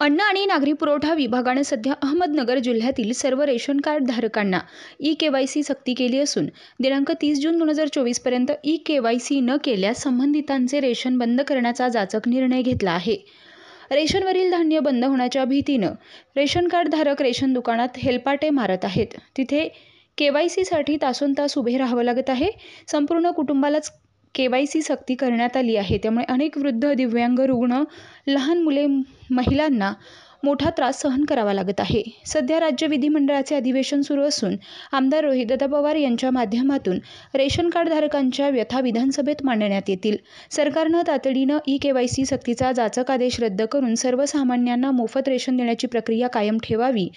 अन्न आणि नागरी पुरवठा विभागाने सध्या अहमदनगर जिल्ह्यातील सर्व रेशन कार्ड धारकांना ई-केवायसी सक्ती केली असून दिनांक 30 जून 2024 पर्यंत ई-केवायसी न केल्यास संबंधितांचे रेशन बंद करण्याचा जाचक निर्णय घेतला आहे। रेशनवरील धान्य बंद होण्याच्या भीतीनं रेशन कार्ड धारक रेशन दुकानात हेलपाटे मारत आहेत। तिथे केवायसीसाठी तासोनतास उभे राहावं लागत आहे। संपूर्ण कुटुंबालाच केवायसी सक्ती करण्यात आली आहे। त्यामुळे अनेक वृद्ध, दिव्यांग, रुग्ण, लहान मुले, महिलांना मोठा त्रास सहन करावा लागत आहे। सध्या राज्य विधिमंडळाचे अधिवेशन सुरू असून आमदार रोहितदादा पवार यांच्या माध्यमातून रेशन कार्ड धारकांच्या व्यथा विधानसभेत मांडण्यात येतील। सरकारनं तातडीनं ई-केवायसी सक्तीचा जाचक आदेश रद्द करून सर्वसामान्यांना मोफत रेशन देण्याची प्रक्रिया कायम ठेवावी।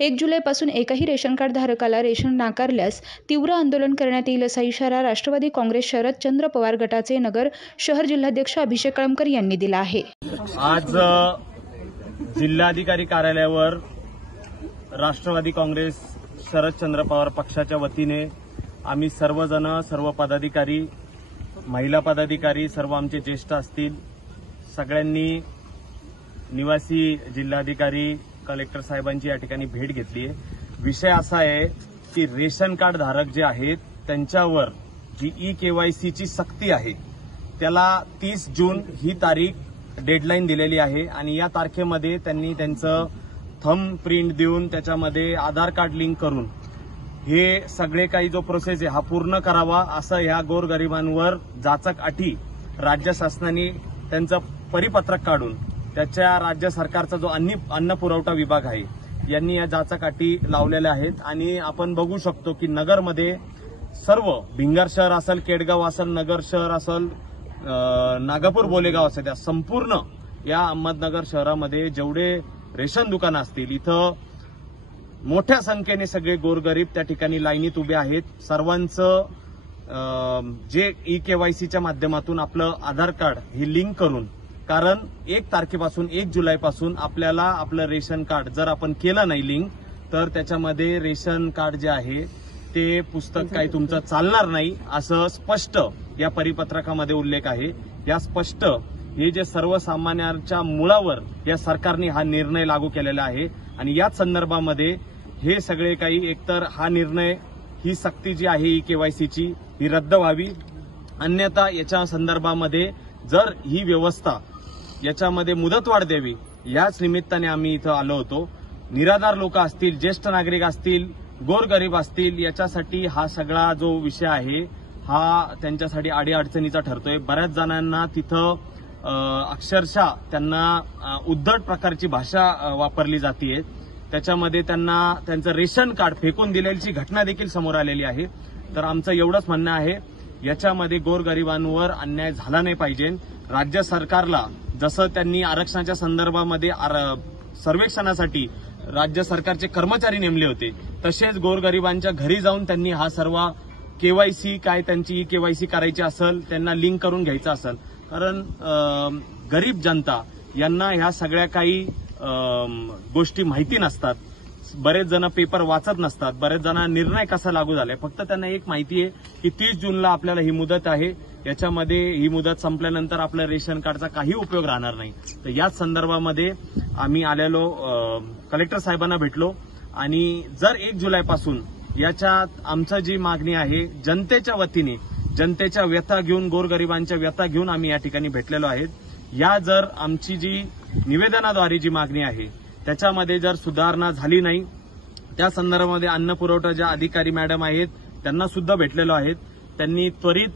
1 जुलैपासून एकही रेशन कार्ड धारकाला रेशन नाकारल्यास तीव्र आंदोलन करण्यात येईल असा इशारा राष्ट्रवादी काँग्रेस शरदचंद्र पवार गटाचे नगर शहर जिल्हाध्यक्ष अभिषेक कळमकर यांनी दिला आहे। आज जिल्हाधिकारी कार्यालयावर राष्ट्रवादी काँग्रेस शरदचंद्र पवार पक्षाच्या वतीने आम्ही सर्वजण, सर्व पदाधिकारी, महिला पदाधिकारी, सर्व आमचे ज्येष्ठ असतील, सगळ्यांनी निवासी जिल्हाधिकारी कलेक्टर साहेबांची या ठिकाणी भेट घेतली आहे। विषय असा आहे की रेशन कार्ड धारक जे आहेत त्यांच्यावर जी ई-केवायसीची सक्ती आहे त्याला 30 जून ही तारीख डेडलाईन दिलेली आहे आणि या तारखेमध्ये त्यांनी त्यांचं थंब प्रिंट देऊन त्याच्यामध्ये आधार कार्ड लिंक करून हे सगळे काही जो प्रोसेस आहे हा पूर्ण करावा असं ह्या गोरगरिबांवर जाचक अटी राज्य शासनाने त्यांचं परिपत्रक काढून त्याच्या राज्य सरकारचा जो अन्न पुरवठा विभाग आहे यांनी या जाचक अटी लावलेल्या आहेत। आणि आपण बघू शकतो की नगरमध्ये सर्व भिंगर शहर असेल, केडगाव असेल, नगर शहर असेल, नागापूर बोलेगाव असेल, या संपूर्ण या अहमदनगर शहरामध्ये जेवढे रेशन दुकानं असतील इथं मोठ्या संख्येने सगळे गोरगरीब त्या ठिकाणी लाईनीत उभे आहेत। सर्वांचं जे ई-केवायसीच्या माध्यमातून आपलं आधार कार्ड हे लिंक करून, कारण 1 तारखेपासून 1 जुलैपासून आपल्याला आपलं रेशन कार्ड जर आपण केलं नाही लिंक तर त्याच्यामध्ये रेशन कार्ड जे आहे ते पुस्तक काही तुमचं चालणार नाही असं स्पष्ट या परिपत्रकामध्ये उल्लेख आहे। या स्पष्ट हे जे सर्वसामान्यांच्या मुळावर या सरकारने हा निर्णय लागू केलेला आहे आणि याच संदर्भामध्ये हे सगळे काही एकतर हा निर्णय, ही सक्ती जी आहे ई-केवायसीची ही रद्द व्हावी, अन्यथा याच्या संदर्भामध्ये जर ही व्यवस्था याच्यामध्ये मुदतवाढ द्यावी, याच निमित्ताने आम्ही इथं आलो होतो। निराधार लोक असतील, ज्येष्ठ नागरिक असतील, गोरगरीब असतील, याच्यासाठी हा सगळा जो विषय आहे हा त्यांच्यासाठी अडीअडचणीचा ठरतोय। बऱ्याच जणांना तिथं अक्षरशः त्यांना उद्धट प्रकारची भाषा वापरली जाते। त्याच्यामध्ये त्यांना त्यांचं रेशन कार्ड फेकून दिल्याची घटना देखील समोर आलेली आहे। तर आमचं एवढंच म्हणणं आहे, याच्यामध्ये गोरगरिबांवर अन्याय झाला नाही पाहिजे। राज्य सरकारला जसं त्यांनी आरक्षणाच्या संदर्भामध्ये सर्वेक्षणासाठी राज्य सरकारचे कर्मचारी नेमले होते, तसेच गोरगरिबांच्या घरी जाऊन त्यांनी हा सर्व केवायसी काय त्यांची ई-केवायसी करायची असेल, त्यांना लिंक करून घ्यायचं असेल, कारण गरीब जनता यांना ह्या सगळ्या काही गोष्टी माहिती नसतात। बरेच जण पेपर वाचत नसतात, बरेच जण निर्णय कसा लागू झालाय फक्त त्यांना एक माहिती आहे की 30 जूनला आपल्याला ही मुदत आहे, याच्यामध्ये ही मुदत संपल्यानंतर आपल्या रेशन कार्डचा काही उपयोग राहणार नाही। तर याच संदर्भामध्ये आम्ही आलेलो कलेक्टर साहेबांना भेटलो आणि जर 1 जुलैपासून याच्यात आमचं जी मागणी आहे जनतेच्या वतीने, जनतेच्या व्यथा घेऊन, गोरगरिबांच्या व्यथा घेऊन आम्ही या ठिकाणी भेटलेलो आहेत। या जर आमची जी निवेदनाद्वारे जी मागणी आहे त्याच्यामध्ये जर सुधारणा झाली नाही, त्या संदर्भामध्ये अन्न पुरवठा ज्या अधिकारी मॅडम आहेत त्यांना सुद्धा भेटलेलो आहेत, त्यांनी त्वरित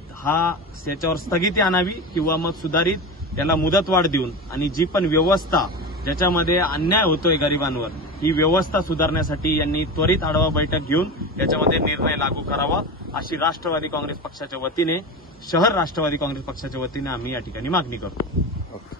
याच्यावर स्थगिती आणावी किंवा मग सुधारित त्याला मुदतवाढ देऊन आणि जी पण व्यवस्था ज्याच्यामध्ये अन्याय होतोय गरिबांवर, ही व्यवस्था सुधारण्यासाठी यांनी त्वरित आढावा बैठक घेऊन याच्यामध्ये निर्णय लागू करावा अशी राष्ट्रवादी काँग्रेस पक्षाच्या वतीने, शहर राष्ट्रवादी काँग्रेस पक्षाच्या वतीने आम्ही या ठिकाणी मागणी करतो।